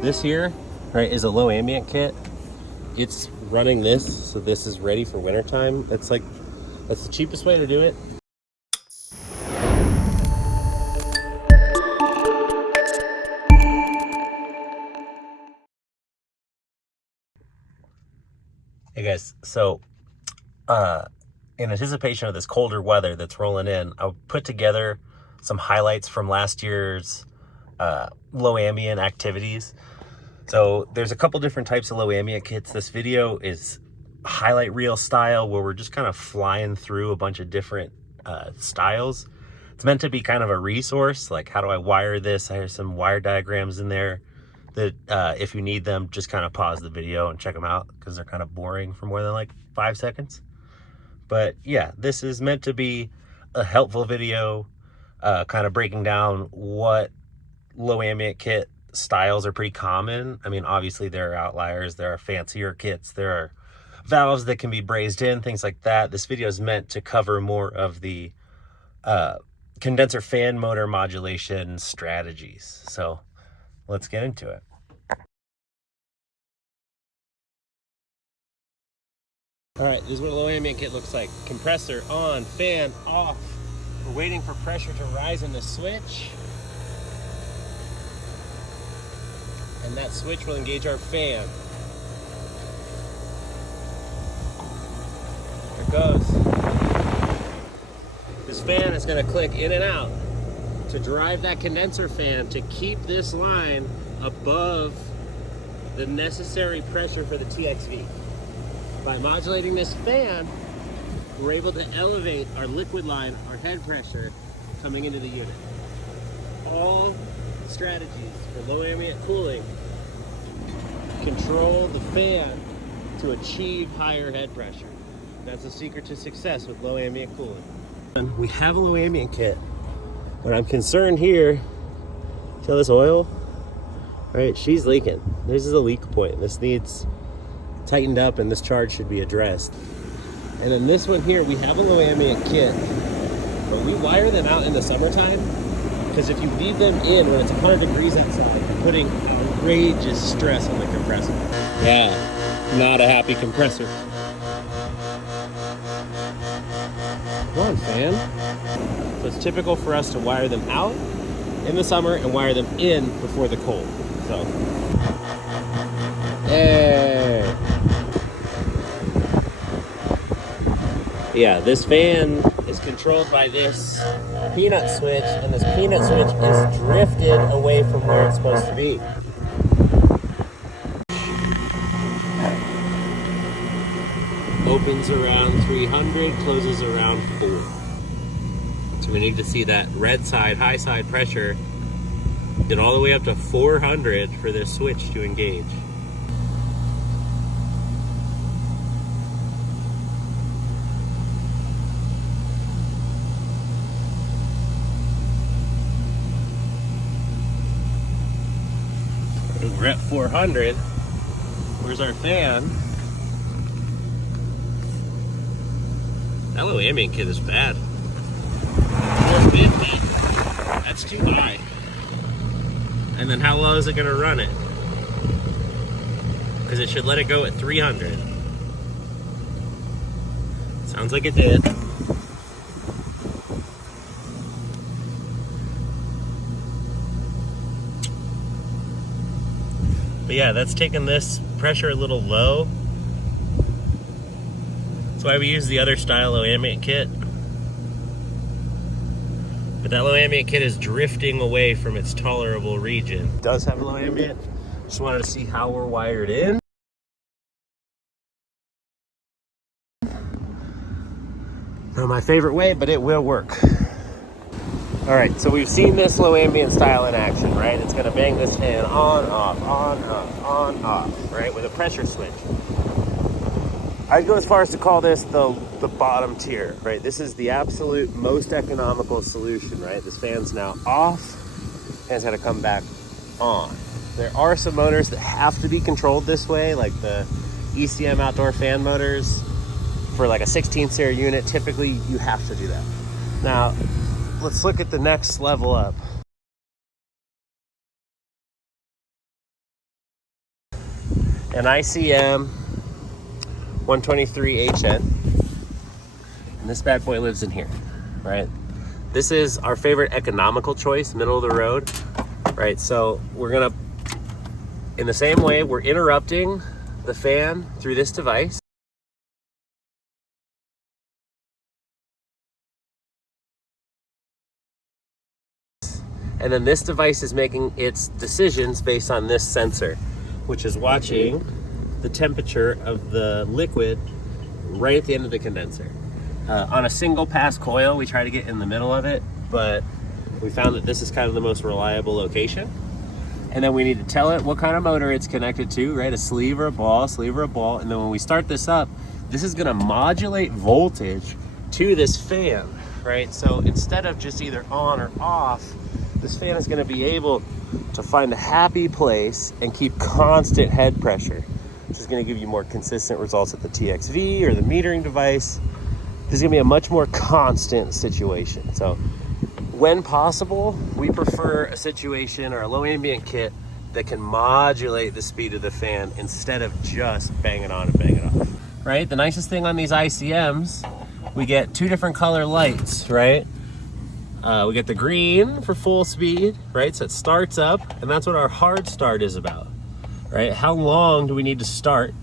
This here, right, is a low ambient kit. It's running this, so this is ready for wintertime. That's the cheapest way to do it. Hey guys, so in anticipation of this colder weather that's rolling in, I put together some highlights from last year's low ambient activities. So there's a couple different types of low ambient kits. This video is highlight reel style, where we're just kind of flying through a bunch of different styles. It's meant to be kind of a resource, like how do I wire this? I have some wire diagrams in there that if you need them, just kind of pause the video and check them out, because they're kind of boring for more than like 5 seconds. But yeah, this is meant to be a helpful video, kind of breaking down what low ambient kit styles are pretty common. I mean, obviously there are outliers, there are fancier kits, there are valves that can be brazed in, things like that. This video is meant to cover more of the condenser fan motor modulation strategies. So let's get into it. All right, this is what a low ambient kit looks like. Compressor on, fan off. We're waiting for pressure to rise in the switch. And that switch will engage our fan. There it goes. This fan is going to click in and out to drive that condenser fan to keep this line above the necessary pressure for the TXV. By modulating this fan, we're able to elevate our liquid line, our head pressure coming into the unit. All strategies for low ambient cooling control the fan to achieve higher head pressure. That's the secret to success with low ambient cooling. We have a low ambient kit, but I'm concerned here. See this oil? Right, she's leaking. This is a leak point. This needs tightened up, and this charge should be addressed. And then this one here, we have a low ambient kit, but we wire them out in the summertime, because if you leave them in when it's 100 degrees outside, you're putting outrageous stress on the compressor. Yeah, not a happy compressor. Come on, fan. So it's typical for us to wire them out in the summer and wire them in before the cold. So, hey. Yeah, this fan is controlled by this peanut switch, and this peanut switch is drifted away from where it's supposed to be. Opens around 300, closes around 4. So we need to see that red side, high side pressure get all the way up to 400 for this switch to engage. We're at 400. Where's our fan? That low ambient kit is bad. 450. That's too high. And then how low is it going to run it? Because it should let it go at 300. Sounds like it did. But yeah, that's taking this pressure a little low. That's why we use the other style low ambient kit. But that low ambient kit is drifting away from its tolerable region. It does have low ambient. Just wanted to see how we're wired in. Not my favorite way, but it will work. All right, so we've seen this low ambient style in action, right? It's gonna bang this fan on, off, right? With a pressure switch. I'd go as far as to call this the bottom tier, right? This is the absolute most economical solution, right? This fan's now off, fan's gotta come back on. There are some motors that have to be controlled this way, like the ICM outdoor fan motors. For like a 16 SEER unit, typically you have to do that. Now, let's look at the next level up. an ICM 123 HN, and this bad boy lives in here, right? This is our favorite economical choice, middle of the road, right? So we're gonna, in the same way, we're interrupting the fan through this device. And then this device is making its decisions based on this sensor, which is watching the temperature of the liquid right at the end of the condenser. On a single pass coil, we try to get in the middle of it, but we found that this is kind of the most reliable location. And then we need to tell it what kind of motor it's connected to, right? A sleeve or a ball, sleeve or a ball. And then when we start this up, this is gonna modulate voltage to this fan, right? So instead of just either on or off, this fan is gonna be able to find a happy place and keep constant head pressure, which is gonna give you more consistent results at the TXV or the metering device. This is gonna be a much more constant situation. So when possible, we prefer a situation or a low ambient kit that can modulate the speed of the fan instead of just bang it on and bang it off, right? The nicest thing on these ICMs, we get two different color lights, right? We get the green for full speed, right? So it starts up, and that's what our hard start is about, right? How long do we need to start?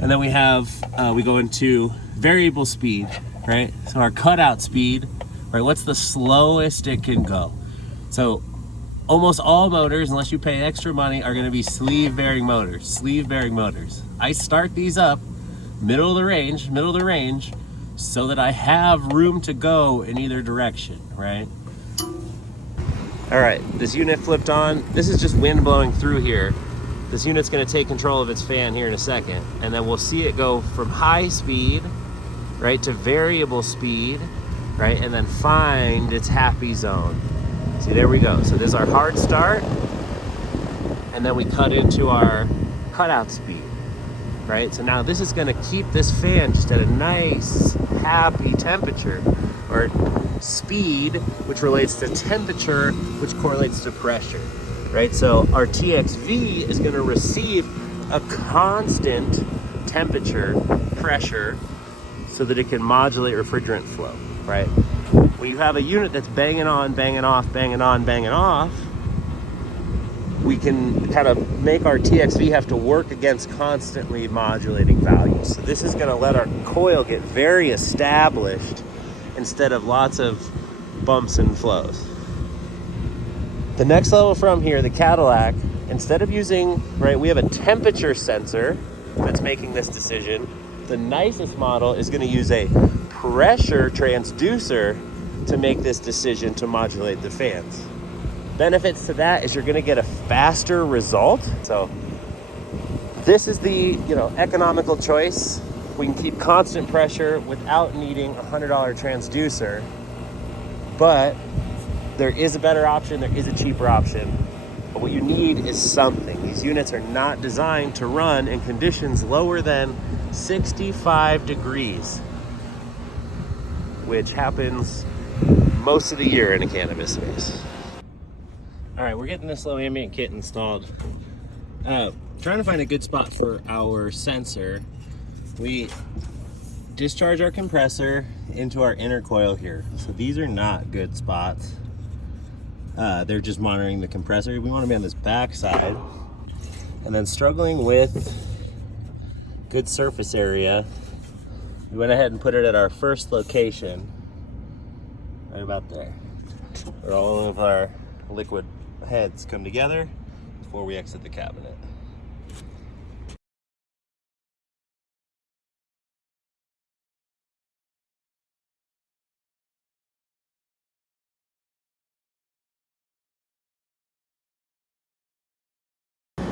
And then we have, we go into variable speed, right? So our cutout speed, right? What's the slowest it can go? So almost all motors, unless you pay extra money, are gonna be sleeve bearing motors, I start these up middle of the range, so that I have room to go in either direction, right? All right, this unit flipped on. This is just wind blowing through here. This unit's gonna take control of its fan here in a second, and then we'll see it go from high speed, right, to variable speed, right, and then find its happy zone. See, there we go. So there's our hard start, and then we cut into our cutout speed, right? So now this is gonna keep this fan just at a nice, happy temperature, or speed, which relates to temperature, which correlates to pressure, right? So our TXV is gonna receive a constant temperature, pressure, so that it can modulate refrigerant flow, right? When you have a unit that's banging on, banging off, banging on, banging off, we can kind of make our TXV have to work against constantly modulating values. So this is gonna let our coil get very established instead of lots of bumps and flows. The next level from here, the Cadillac, instead of using, right, we have a temperature sensor that's making this decision. The nicest model is gonna use a pressure transducer to make this decision to modulate the fans. Benefits to that is you're gonna get a faster result. So this is the, economical choice. We can keep constant pressure without needing a $100 transducer, but there is a better option, there is a cheaper option. But what you need is something. These units are not designed to run in conditions lower than 65 degrees, which happens most of the year in a cannabis space. All right, we're getting this low ambient kit installed. Trying to find a good spot for our sensor. We discharge our compressor into our inner coil here. So these are not good spots. They're just monitoring the compressor. We want to be on this back side. And then struggling with good surface area, we went ahead and put it at our first location, right about there, where all of our liquid heads come together before we exit the cabinet.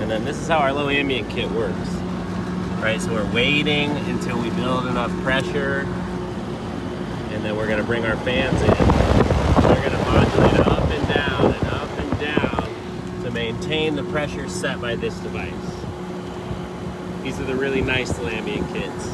And then this is how our low ambient kit works, right? So we're waiting until we build enough pressure, and then we're gonna bring our fans in. They're gonna modulate up and down and up and down to maintain the pressure set by this device. These are the really nice low ambient kits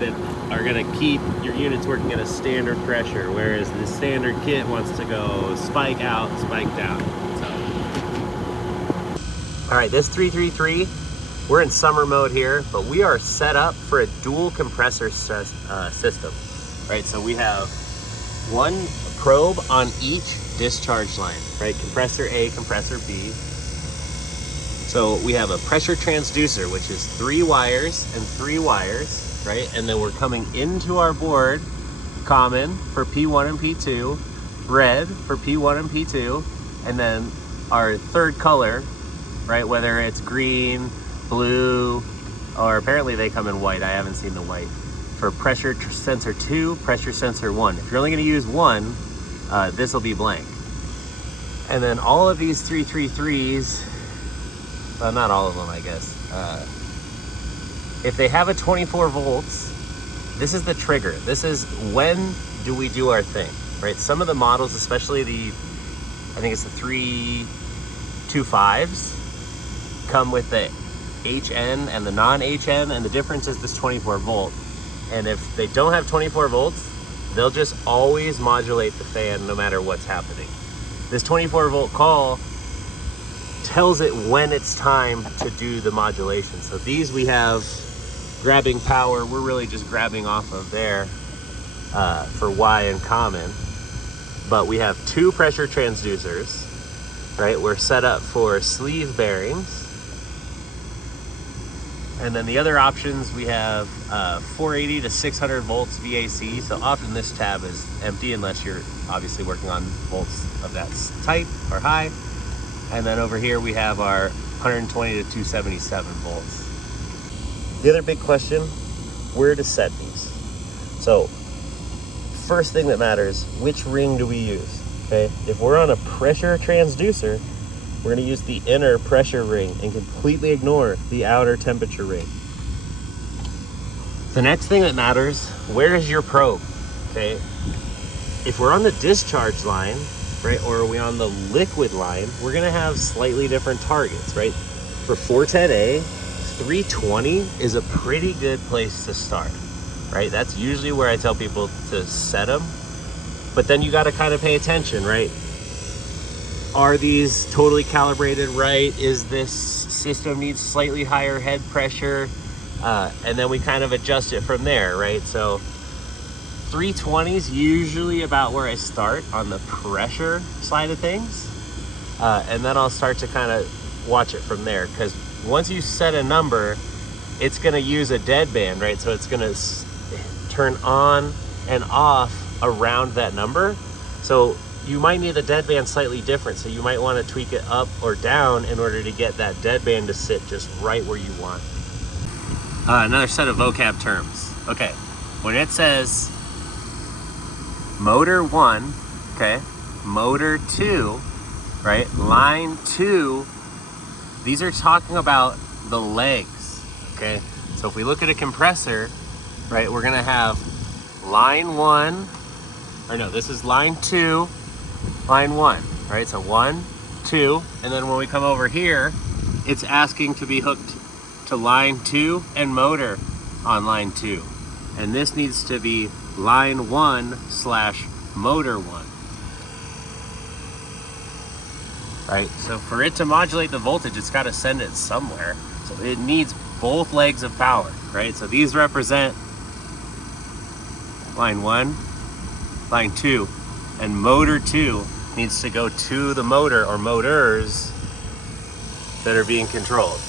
that are gonna keep your units working at a standard pressure, whereas the standard kit wants to go spike out, spike down. So, all right, this 333 we're in summer mode here, but we are set up for a dual compressor system, right? So we have one probe on each discharge line, right? Compressor A, compressor B. So we have a pressure transducer, which is 3 wires and 3 wires, right? And then we're coming into our board, common for P1 and P2, red for P1 and P2, and then our third color, right? Whether it's green, blue, or apparently they come in white. I haven't seen the white. For pressure sensor 2, pressure sensor 1. If you're only gonna use one, this will be blank. And then all of these 333s, well, not all of them, I guess. If they have a 24 volts, this is the trigger. This is when do we do our thing, right? Some of the models, especially I think it's the 325s, come with the HN and the non-HN, and the difference is this 24 volt. And if they don't have 24 volts, they'll just always modulate the fan no matter what's happening. This 24 volt call tells it when it's time to do the modulation. So these we have grabbing power. We're really just grabbing off of there for Y and common. But we have 2 pressure transducers, right? We're set up for sleeve bearings. And then the other options, we have 480 to 600 volts VAC. So often this tab is empty unless you're obviously working on volts of that type or high. And then over here we have our 120 to 277 volts. The other big question, where to set these. So first thing that matters, which ring do we use, okay? If we're on a pressure transducer, we're gonna use the inner pressure ring and completely ignore the outer temperature ring. The next thing that matters, where is your probe, okay? If we're on the discharge line, right, or are we on the liquid line, we're gonna have slightly different targets, right? For 410A, 320 is a pretty good place to start, right? That's usually where I tell people to set them, but then you gotta kind of pay attention, right? Are these totally calibrated right? Is this system needs slightly higher head pressure? And then we kind of adjust it from there, right? So 320 is usually about where I start on the pressure side of things. And then I'll start to kind of watch it from there, because once you set a number, it's gonna use a deadband, right? So it's gonna turn on and off around that number. So you might need the deadband slightly different. So you might want to tweak it up or down in order to get that deadband to sit just right where you want. Another set of vocab terms. Okay, when it says motor 1, okay, motor 2, right, line 2, these are talking about the legs, okay? So if we look at a compressor, right, we're gonna have line 1, or no, this is line 2, line 1, right? So 1, 2, and then when we come over here, it's asking to be hooked to line 2 and motor on line 2. And this needs to be line 1 / motor 1. Right? So for it to modulate the voltage, it's got to send it somewhere. So it needs both legs of power, right? So these represent line 1, line 2, and motor 2 needs to go to the motor or motors that are being controlled.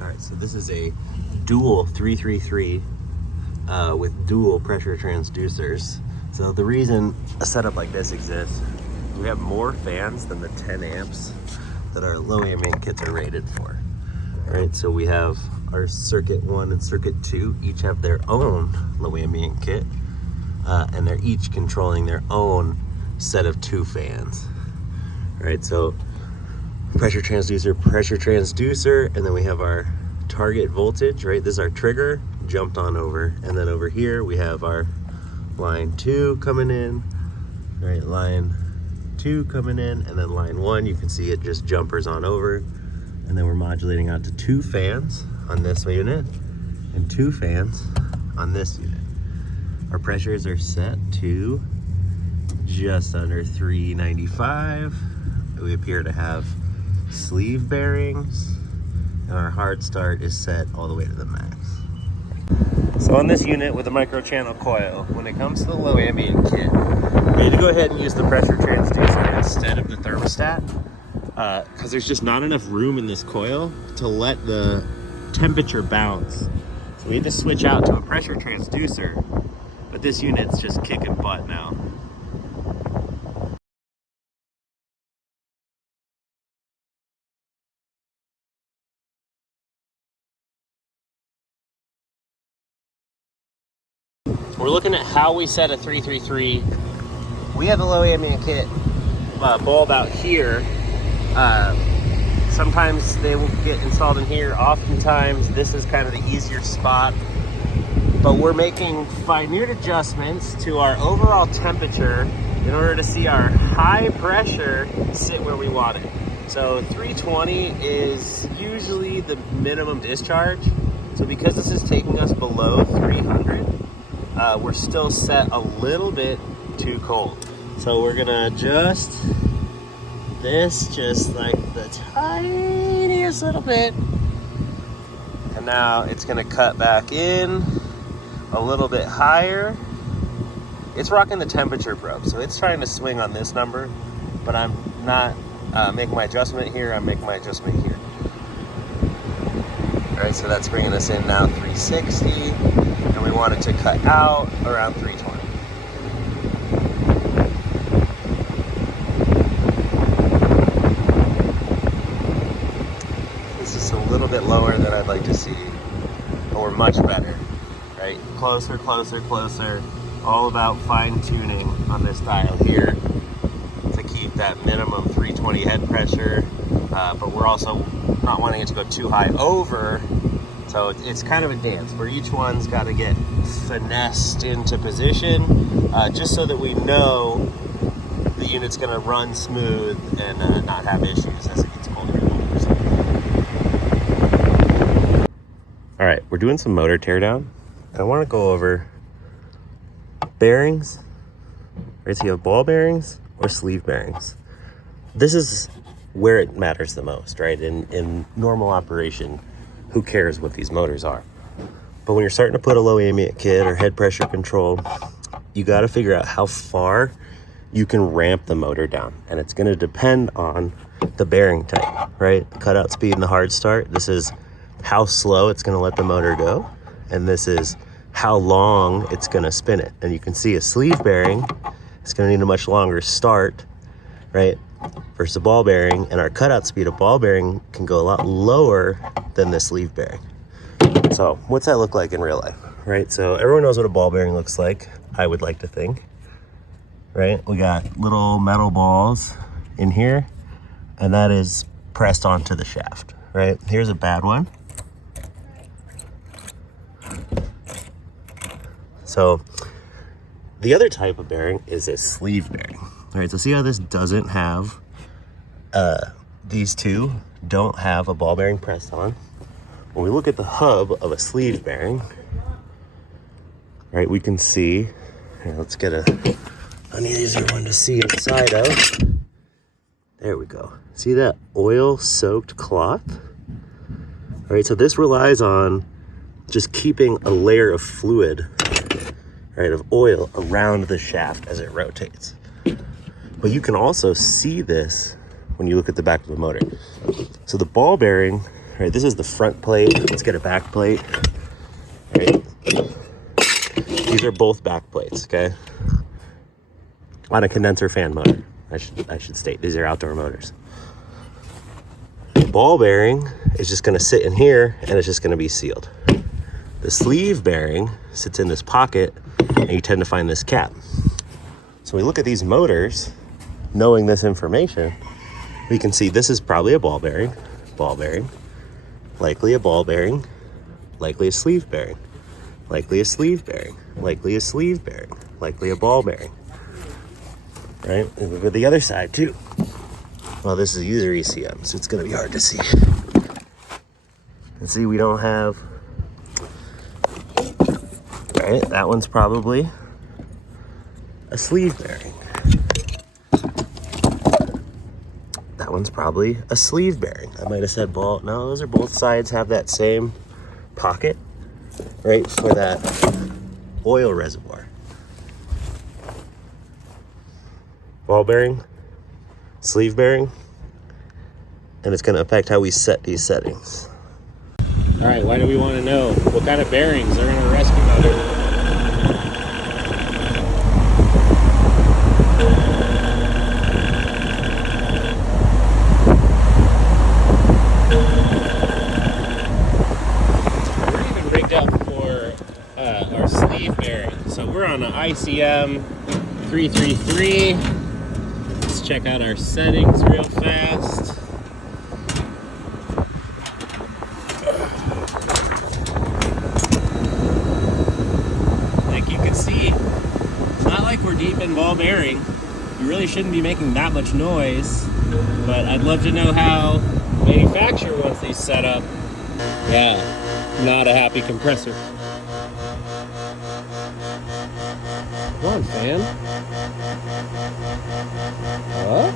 All right, so this is a dual 333 with dual pressure transducers. So the reason a setup like this exists, we have more fans than the 10 amps that our low ambient kits are rated for. All right, so we have our circuit 1 and circuit 2 each have their own low ambient kit, and they're each controlling their own set of 2 fans. All right, so pressure transducer, and then we have our target voltage, right? This is our trigger, jumped on over, and then over here we have our line 2 coming in, right? Line 2 coming in, and then line 1, you can see it just jumpers on over, and then we're modulating out to 2 fans on this unit and 2 fans on this unit. Our pressures are set to just under 395. We appear to have sleeve bearings, and our hard start is set all the way to the max. So on this unit with the micro channel coil, when it comes to the low ambient kit, we need to go ahead and use the pressure transducer instead of the thermostat, because there's just not enough room in this coil to let the temperature bounce. So we need to switch out to a pressure transducer, but this unit's just kicking butt now. We're looking at how we set a 333. We have the low ambient kit bulb out here. Sometimes they will get installed in here. Oftentimes this is kind of the easier spot. But we're making minute adjustments to our overall temperature in order to see our high pressure sit where we want it. So 320 is usually the minimum discharge. So because this is taking us below 300, we're still set a little bit too cold. So we're gonna adjust this just like the tiniest little bit. And now it's gonna cut back in a little bit higher. It's rocking the temperature probe, so it's trying to swing on this number, but I'm not making my adjustment here, I'm making my adjustment here. All right, so that's bringing us in now 360, and we want it to cut out around 320. This is a little bit lower than I'd like to see, but we're much better, right? Closer, closer, closer. All about fine tuning on this dial here to keep that minimum 320 head pressure, but we're also not wanting it to go too high over. So it's kind of a dance where each one's got to get finessed into position, just so that we know the unit's going to run smooth and not have issues as it gets colder. All right, we're doing some motor teardown. I want to go over bearings, right? So you have ball bearings or sleeve bearings. This is where it matters the most, right? In normal operation, who cares what these motors are? But when you're starting to put a low ambient kit or head pressure control, you got to figure out how far you can ramp the motor down. And it's going to depend on the bearing type, right? The cutout speed and the hard start. This is how slow it's going to let the motor go. And this is how long it's going to spin it. And you can see a sleeve bearing, it's going to need a much longer start, right? Versus a ball bearing, and our cutout speed of ball bearing can go a lot lower than the sleeve bearing. So what's that look like in real life, right? So everyone knows what a ball bearing looks like, I would like to think, right? We got little metal balls in here, and that is pressed onto the shaft, right? Here's a bad one. So the other type of bearing is a sleeve bearing. All right, so see how this doesn't have, these two don't have a ball bearing pressed on. When we look at the hub of a sleeve bearing, right, we can see, here, let's get an easier one to see inside of. There we go. See that oil-soaked cloth? All right, so this relies on just keeping a layer of fluid, right, of oil around the shaft as it rotates. But you can also see this when you look at the back of the motor. So the ball bearing, right, this is the front plate. Let's get a back plate, right? These are both back plates, okay? On a condenser fan motor, I should state. These are outdoor motors. The ball bearing is just gonna sit in here and it's just gonna be sealed. The sleeve bearing sits in this pocket and you tend to find this cap. So we look at these motors, knowing this information, we can see this is probably a ball bearing, likely a ball bearing, likely a sleeve bearing, likely a sleeve bearing, likely a sleeve bearing, likely a ball bearing, right? And look at the other side too. Well, this is user ICM, so it's gonna be hard to see. And see, we don't have, right? That one's probably a sleeve bearing. That one's probably a sleeve bearing. I might have said ball. No, those are both sides have that same pocket, right, for that oil reservoir. Ball bearing, sleeve bearing, and it's going to affect how we set these settings. All right, why do we want to know what kind of bearings are in a rescue motor? Our sleeve bearing. So we're on an ICM333. Let's check out our settings real fast. Like you can see, it's not like we're deep in ball bearing. You really shouldn't be making that much noise, but I'd love to know how the manufacturer wants these set up. Yeah, not a happy compressor. Come on, fan. What?